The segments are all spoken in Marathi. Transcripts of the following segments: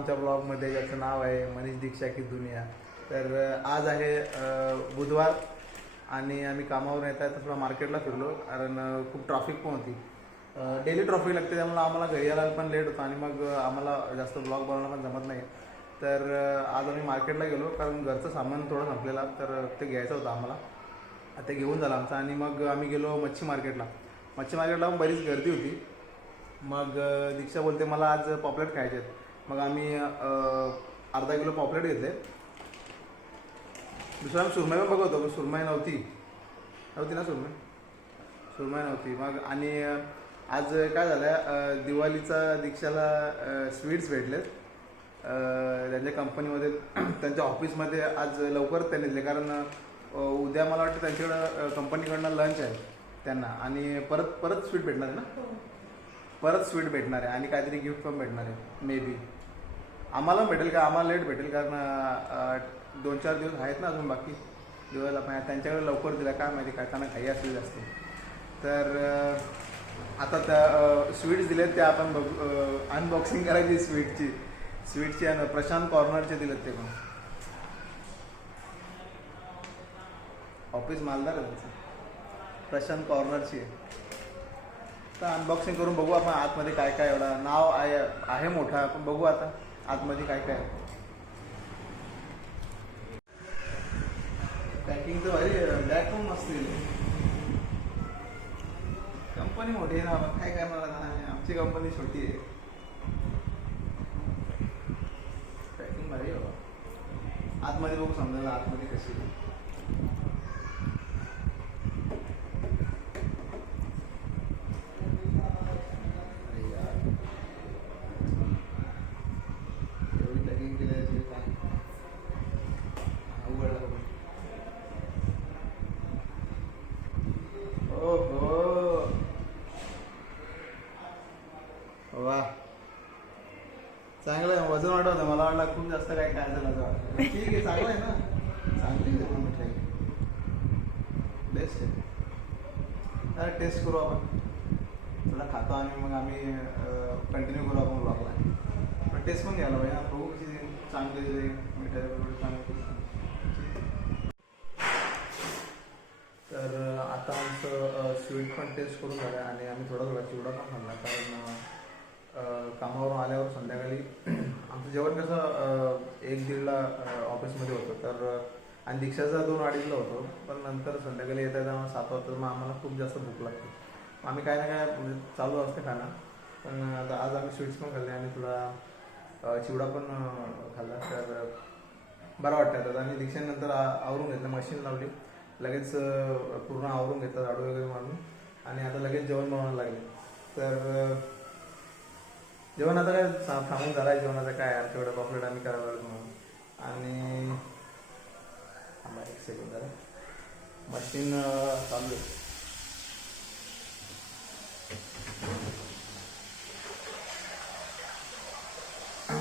आमच्या ब्लॉगमध्ये, ज्याचं नाव आहे मनीष दीक्षा की दुनिया. तर आज आहे बुधवार आणि आम्ही कामावरून येत आहे तर थोडा मार्केटला फिरलो, कारण खूप ट्रॉफिक पण होती. डेली ट्रॉफिक लागते, त्यामुळे आम्हाला घरी यायला पण लेट होतो आणि मग आम्हाला जास्त ब्लॉग बनवणं पण जमत नाही. तर आज आम्ही मार्केटला गेलो, कारण घरचं सामान थोडं संपलेलं, तर ते घ्यायचं होतं आम्हाला. ते घेऊन झालं आमचं आणि मग आम्ही गेलो मच्छी मार्केटला. मच्छी मार्केटला पण बरीच गर्दी होती. मग दीक्षा बोलते मला आज पॉपलेट खायचे आहेत. मग आम्ही अर्धा किलो पॉपलेट घेतले. दुसरा सुरमई पण बघत होतो, पण सुरमई नव्हती ना, सुरमई नव्हती. मग आणि आज काय झालं, दिवाळीचा दीक्षाला स्वीट्स भेटलेत त्यांच्या कंपनीमध्ये. त्यांच्या ऑफिसमध्ये आज लवकर त्यांनी दिले, कारण उद्या मला वाटतं त्यांच्याकडं कंपनीकडनं लंच आहे त्यांना, आणि परत स्वीट भेटणार आहे ना, परत स्वीट भेटणार आहे आणि काहीतरी गिफ्ट पण भेटणार आहे मे बी. आम्हाला भेटेल का, आम्हाला लेट भेटेल, कारण 2-4 दिवस आहेत ना अजून बाकी दिवाळीला. पण त्यांच्याकडे लवकर दिला काय माहिती, काय त्यांना घाई असेल जास्त. तर आता त्या स्वीट्स दिलेत त्या आपण बघू, अनबॉक्सिंग करायची स्वीटची आणि प्रशांत कॉर्नरचे दिलेत ते पण. ऑफिस मालदार आहे त्याचं, प्रशांत कॉर्नरची आहे. तर अनबॉक्सिंग करून बघू आपण आतमध्ये काय काय. एवढा नाव आहे मोठा, पण बघू आता आतमध्ये काय काय. पॅकिंग तर भारी, बॅग पण मस्त दिली. कंपनी मोठी आहे ना, आपण काय करणार आता, आमची कंपनी छोटी आहे. पॅकिंग भारी आहे बाबा. आतमध्ये बघू समजेल आतमध्ये कशी आहे. वा, चांगलं आहे. वजन वाढवतं, मला वाटलं खूप जास्त काय झालं असं वाटतं. ठीक आहे, चांगलं आहे ना, चांगली आहे मिठाई, बेस्ट आहे. तर टेस्ट करू आपण, थोडा खातो आणि मग आम्ही कंटिन्यू करू आपण ब्लॉगला. पण टेस्ट पण घ्यायला पाहिजे ना, बघू कशी चांगली मिठाई चांगली. तर आता आमचं स्वीट पण टेस्ट करून झालं आणि आम्ही थोडा चिवडा पण खाल्ला, कारण कामावरून आल्यावर संध्याकाळी आमचं जेवण कसं 1-1:30ला ऑफिसमध्ये होतं. तर आणि दीक्षाचा 2-2:30ला होतो. पण नंतर संध्याकाळी येता येता 7 वाजता, मग आम्हाला खूप जास्त भूक लागते. आम्ही काय ना काय म्हणजे चालू असते खाणं. पण आता आज आम्ही स्वीट्स पण खाल्ले आणि थोडा चिवडा पण खाल्ला, तर बरं वाटतं आता. आणि दीक्षानंतर आवरून घेतलं, मशीन लावली, लगेच पूर्ण आवरून घेतलं झाडू वगैरे मारून, आणि आता लगेच जेवण बनवायला लागले. तर जेवण आता काय थांबून झालं आहे, जेवणाचं काय यार, तेवढं पॉपलेट आम्ही करायला लागलो म्हणून. आणि आम्हाला 1 सेकंड झालं, मशीन चालू आहे.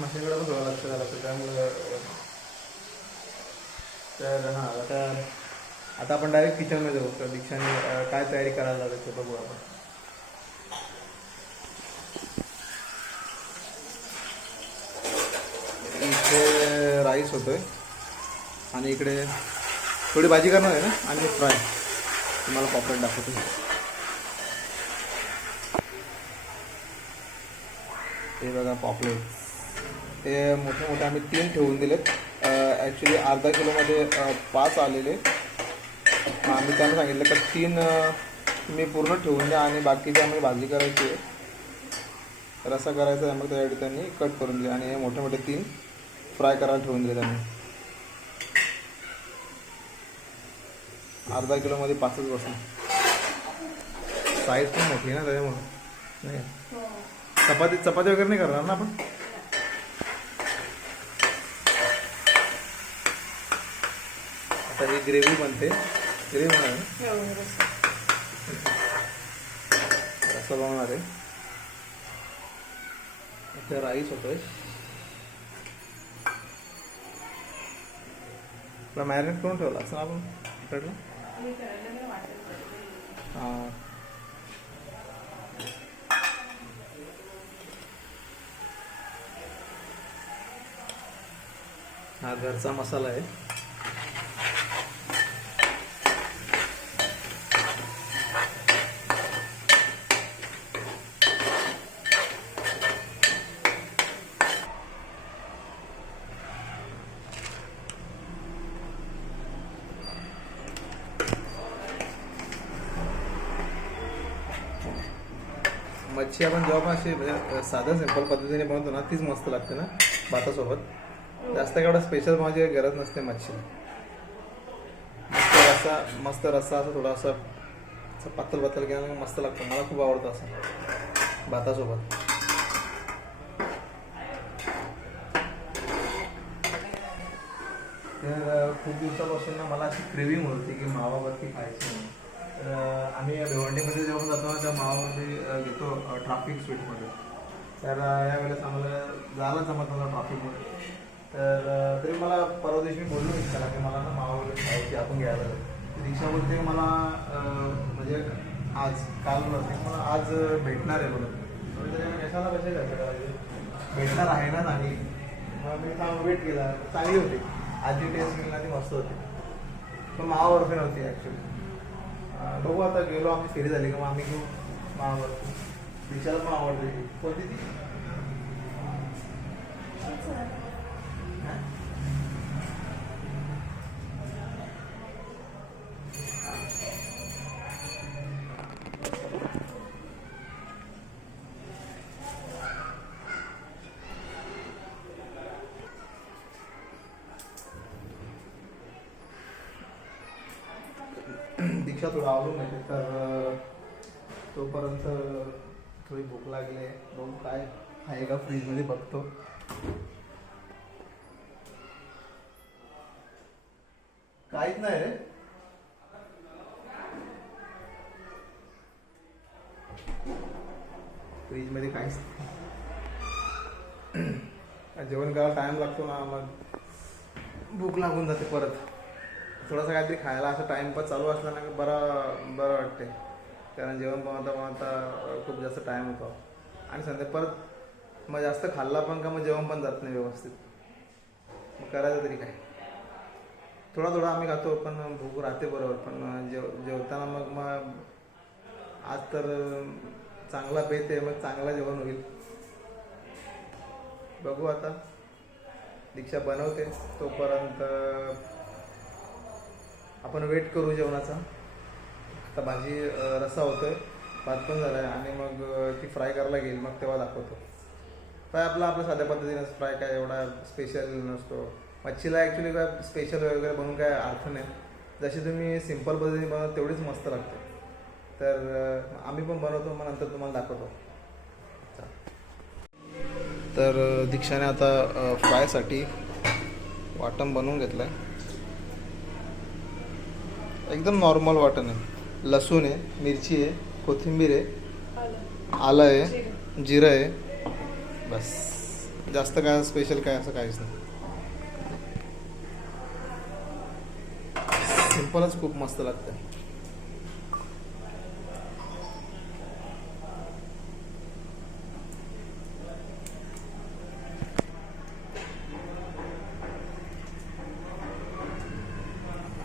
मशीनकडे पण थोडं लक्ष झालं, त्यामुळं. तर हां, आता आपण डायरेक्ट किचनमध्ये जाऊ. तर दीक्षाने काय तयारी करायला लागते ते बघू आपण. इकडे राईस होतोय आणि इकडे थोडी भाजी करणार आहे ना, आणि फ्राय. तुम्हाला पॉपलेट दाखवतो. हे बघा पॉपलेट, हे मोठे मोठे आम्ही 3 ठेवून दिलेत. ॲक्च्युली अर्धा किलोमध्ये 5 आलेले. आम्ही त्यांना सांगितलं का 3 तुम्ही पूर्ण ठेवून द्या आणि बाकीची आम्ही भाजी करायची आहे, रस्सा करायचा आहे. मग त्यासाठी त्यांनी कट करून दिले आणि हे मोठे मोठे 3 फ्राय करायला ठेवून दिले त्यांनी. अर्धा किलोमध्ये 5च बसणार. साईज पण मोठी आहे ना, त्याच्यामुळे. नाही चपाती वगैरे नाही करणार ना आपण. आता ही ग्रेव्ही बनते, ग्रेव्ही बनणार, रस्सा बनवणार आहे. इथे राईस होतोय, आपला मॅरिनेट करून ठेवला असं आपण इकडलं. हां, हा घरचा मसाला आहे. मच्छी आपण जेव्हा पण अशी म्हणजे साधं सिंपल पद्धतीने बनवतो ना तीच मस्त लागते ना भातासोबत. जास्त एवढं स्पेशल माझी गरज नसते मच्छी. मस्त रस्सा असं थोडासा पातळ केला मस्त लागतं. मला खूप आवडतं असं भातासोबत. तर खूप दिवसापासून ना मला अशी क्रेविंग होती की मावावरती खायची म्हणून. तर आम्ही भिवंडीमध्ये जेव्हा जातो ना त्या मावावरती घेतो ट्राफिक स्वीटमध्ये. तर यावेळेस आम्हाला जायला जमत नव्हतं ट्राफिकमध्ये. तर तरी मला परवा दिवशी मी बोललो इच्छा की मला ना मावावरती खायची, आपण घ्यायला जाऊ. दीक्षा बोलते मला म्हणजे काल बोलते मला आज भेटणार आहे बोलत. कशाला कसे जायचं करायचे, भेटणार आहे ना चांगली. मग मी वेट केला, चांगली होती. आधी टेस्ट मिळणार ती मस्त होती, पण मावाबर्फी नव्हती ॲक्च्युली. बघू आता गेलो आम्ही फेरी झाली का मग आम्ही घेऊ मावाबर्फी. दिशाला पण आवडते. कोणती ती दीक्षा थोडं आवडून येते. तर तोपर्यंत थोडी भूक लागली आहे. बघू काय आहे का फ्रीजमध्ये बघतो. काहीच नाही रे. फ्रीजमध्ये काहीच नाही. जेवण करायला टाइम लागतो ना, मग भूक लागून जाते परत. थोडासा काहीतरी खायला असं टाइमपास चालू असला ना बरं वाटते. कारण जेवण बनवता खूप जास्त टाइम होतो आणि संध्या परत मग जास्त खाल्ला पण का मग जेवण पण जात नाही व्यवस्थित. मग करायचं तरी काय. थोडा आम्ही खातो पण भूक राहते बरोबर. पण जेवताना मग आज तर चांगला बेत आहे, मग चांगला जेवण होईल. बघू आता. दीक्षा बनवते तोपर्यंत आपण वेट करू जेवणाचा. आता भाजी रस्सा होतोय, भात पण झाला आहे आणि मग ती फ्राय करायला घेईल, मग तेव्हा दाखवतो. फ्राय आपला साध्या पद्धतीनं फ्राय काय एवढा स्पेशल नसतो. मच्छीला ॲक्च्युली काय स्पेशल वगैरे बनवून काय अर्थ नाही. जशी तुम्ही सिंपल पद्धतीने बनवतो तेवढीच मस्त लागते. तर आम्ही पण बनवतो, मग नंतर तुम्हाला दाखवतो. तर दीक्षाने आता फ्रायसाठी वाटण बनवून घेतलं आहे. एकदम नॉर्मल वाटण आहे. लसूण आहे, मिरची आहे, कोथिंबीर आहे, आलं आहे, जिरं आहे. बस. जास्त काय स्पेशल काय असं काहीच नाही. सिंपलच खूप मस्त लागतं.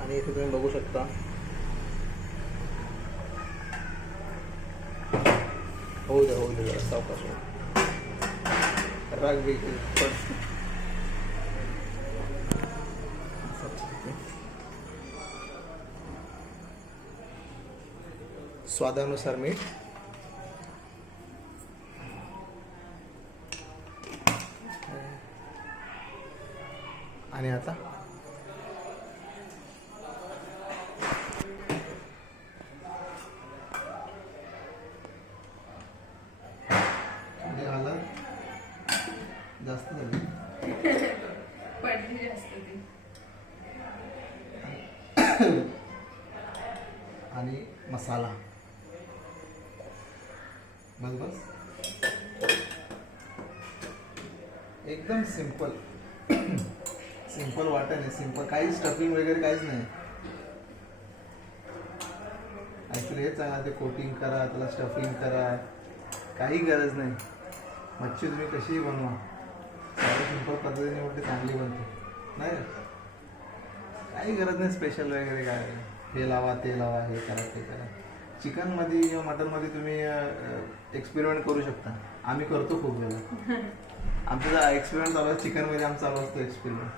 आणि इथे तुम्ही बघू शकता होऊ दे जरा सावकाश राग देखील पण स्वादानुसार मीठ. आणि आता जास्त झाली पडली जास्त ती. आणि मसाला बस एकदम सिंपल वाटण आहे. सिंपल, काही स्टफिंग वगैरे काहीच नाही. ॲक्च्युली हेच सांगा, ते कोटिंग करा, त्याला स्टफिंग करा, काही गरज नाही. मच्छी तुम्ही कशीही बनवा, सिंपल पद्धतीने मोठी चांगली बनते. नाही काही गरज नाही स्पेशल वगैरे काय हे लावा ते लावा हे करा ते करा. चिकनमध्ये किंवा मटनमध्ये तुम्ही एक्सपेरिमेंट करू शकता. आम्ही करतो खूप वेळा. आमचा एक्सपेरिमेंट चालू आहे चिकनमध्ये आमचा चालू असतो एक्सपेरिमेंट.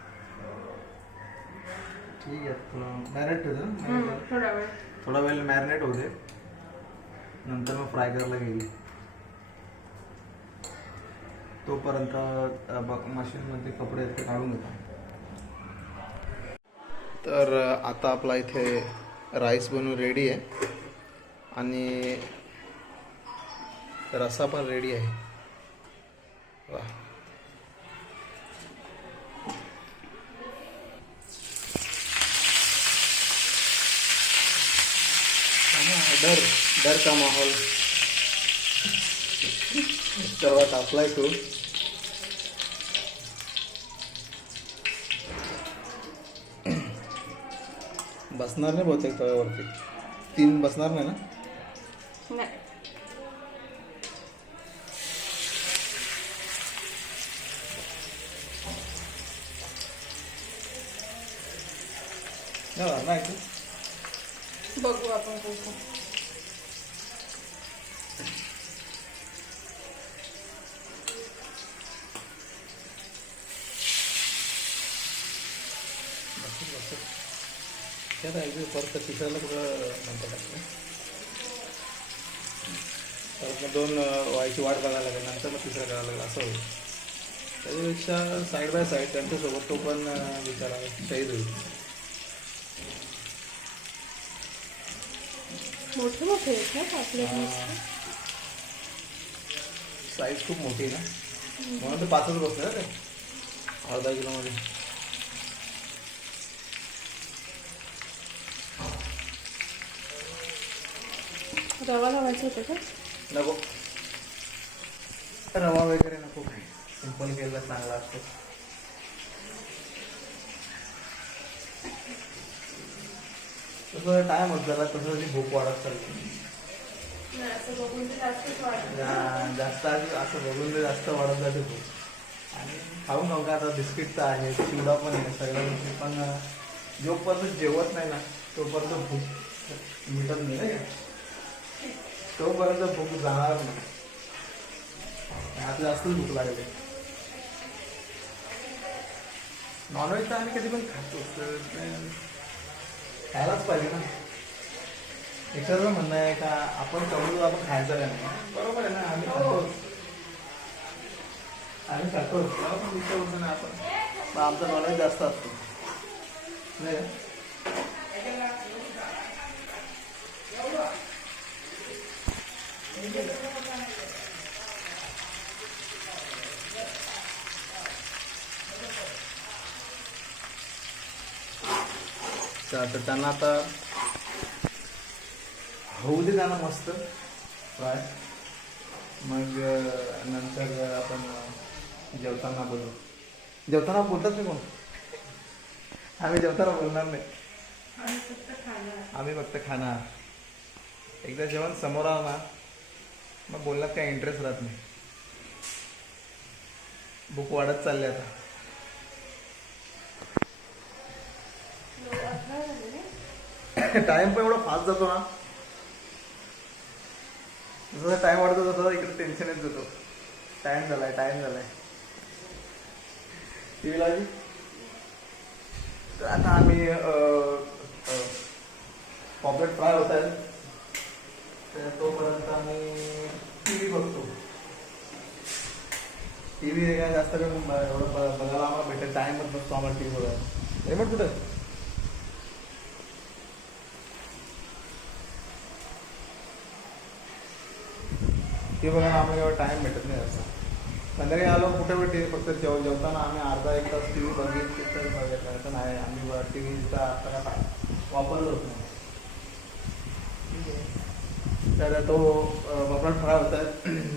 ठीक आहे थोडं मॅरिनेट ठेवतो ना थोडा वेळ मॅरिनेट होते नंतर मग फ्राय करायला गेली तोपर्यंत मशीनमध्ये कपडे ते काढून घेतो. तर आता आपला इथे राईस बनवून रेडी आहे आणि रस्सा पण रेडी आहे. वा डर का माहौल तवा तापलाय खूप. बसणार नाही बहुतेक तव्यावरती. 3 बसणार नाही ना. नाही नाही बघू आपण कसं. काय राहायचं परत तिसऱ्याला कुठं नंतर टाकलं परत मग 2 व्हायची वाट बघायला लागेल नंतर मग तिसरं करायला लागेल असं होईल. त्याच्यापेक्षा साईड बाय साईड त्यांच्यासोबत तो पण विचारा शहीद होईल. मोठे मोठे आहेत ना आपले. साईज खूप मोठी आहे ना म्हणून ते 5च बसतं ना ते अर्धा किलोमध्ये. रवा लावायचा होता का. नको रवा वगैरे नको काही सिंपल केलेला चांगला असतो. तसं टाइम होत झाला तसं ती भूक वाढत चालते. असं बघून तर जास्तच वाटतं. जास्त असं बघून ते जास्त वाढत जाते भूक. आणि खाऊ नका आता बिस्किट तर आहे चिवडा पण आहे सगळ्या गोष्टी पण जोपर्यंत जेवत नाही ना तोपर्यंत भूक मिटत नाही का. तोपर्यंत भूक जाणार नाही. आता जास्तच भूक लागते. नॉनव्हेज तर आम्ही कधी पण खातो खायलाच पाहिजे ना. एखादं म्हणणं आहे का आपण कमवतो आपण खायचं नाही बरोबर आहे ना. आम्ही खातो पण विचार होतो ना आपण पण आमचा नॉलेज जास्त असतो नाही का? तर त्यांना आता होऊ दे त्यांना मस्त फ्राय. मग नंतर आपण जेवताना बोलू. जेवताना बोलतात नाही कोण. आम्ही जेवताना बोलणार नाही. आम्ही फक्त खाणार. एकदा जेवण समोर आलं ना मग बोलण्यात काही इंटरेस्ट राहत नाही. भूक वाढत चालली आता. टाइम पण एवढा फास्ट जातो ना. जसं टाइम वाढतो तसं इकडे टेन्शन येत जातो. टाइम झालाय टी व्ही लावली. तर आता आम्ही पॉपलेट फ्राय होत आहेत तर तोपर्यंत आम्ही टी व्ही बघतो. टी व्ही काय जास्त काही एवढं बघायला आम्हाला भेटेल टाइमच नसतो आम्हाला टी व्ही बघायला. रिमोट कुठं टी व्ही बघायला आम्हाला एवढा टाइम भेटत नाही असं. संध्याकाळी आलो कुठे भेटेल फक्त जेवताना आम्ही अर्धा 1 तास टी व्ही बघितली तर बघायचं नाही. आम्ही टी व्हीचा आता काय वापरच होत नाही. तर तो पॉपलेट फ्राय होत आहे.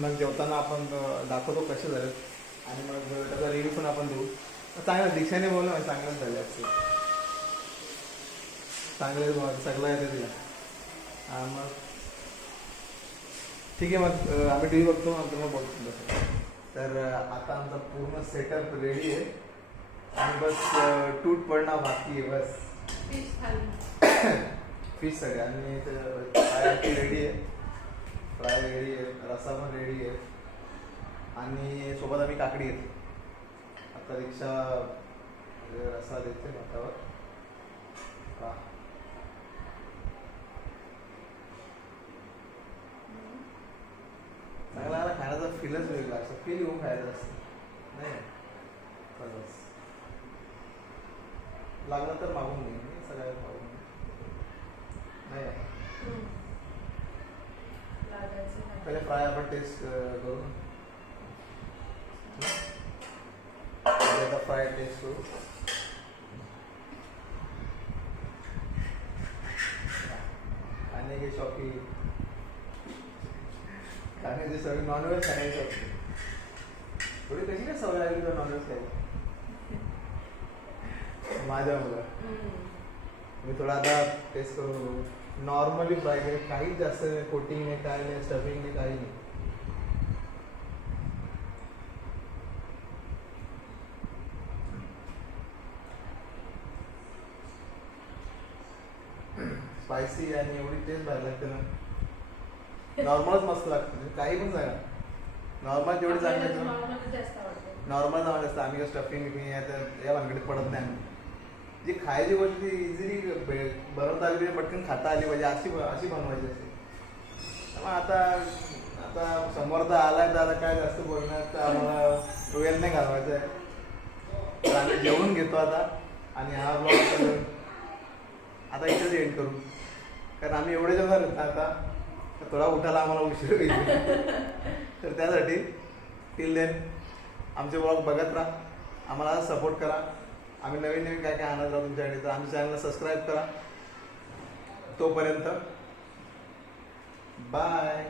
मग जेवताना आपण दाखवतो कसे झालेत आणि मग त्याचा रिव्ह्यू पण आपण देऊ. चांगलं दीक्षाने बोललं चांगलंच झालं असतं. चांगले सगळं येते तिला. मग ठीक आहे मग आम्ही टी व्ही बघतो नंतर मग बोलतो. तर आता आमचा पूर्ण सेटअप रेडी आहे. आणि बस टूट पडणं बाकी आहे बस. फिश थाली. फिश सगळे आणि फ्राय रेडी आहे, फ्राय रेडी आहे, रस्सा पण रेडी आहे आणि सोबत आम्ही काकडी घेतली. आता रिक्षा रस्सा देते भातावर. चांगला खाण्याचा फीलच वेगळा असं फील येऊन खायचं असतं नाही खरंच. लागलं तर मागून घेईन मी सगळ्यात मागून नाही. पहिले फ्राय आपण टेस्ट करू. आता फ्राय टेस्ट करू. खाने के शौकीन, खाण्याची सवय नॉनव्हेज खाण्याची शौकीन. थोडी कशी काय सवय लागली तुला नॉनव्हेज खायची? माझ्या मुलं मी थोडा आता टेस्ट करू. नॉर्मली फ्राय केले, काहीच जास्त कोटिंग नाही, काय नाही, स्टफिंग नाही, काही नाही. स्पायसी आणि एवढी टेस्ट बाहेर लागते ना. नॉर्मलच मस्त लागते, काही पण सांगा. नॉर्मल जेवढी चांगली नॉर्मल चांगलं असतं. आम्ही स्टफिंग या भानगडीत पडत नाही. आम्ही जी खायची गोष्ट ती इझिली बनवता आली पाहिजे, पटकन खाता आली पाहिजे, अशी बनवायची असते. मग आता समोरचा आलाय तर आता काय जास्त बोलण्यात तर आम्हाला वेळ नाही घालवायचा आहे. तर आम्ही जेवून घेतो आता आणि हा ब्लॉग आता इथेच एंड करू, कारण आम्ही एवढे जण झालो ना आता थोडा उठायला आम्हाला उशीर होईल. तर त्यासाठी टिल देन आमचे ब्लॉग बघत राहा, आम्हाला सपोर्ट करा. आम्ही नवीन नवीन काय काय आणत राहू तुमच्याकडे. तर आमच्या चॅनलला सबस्क्राईब करा. तोपर्यंत बाय.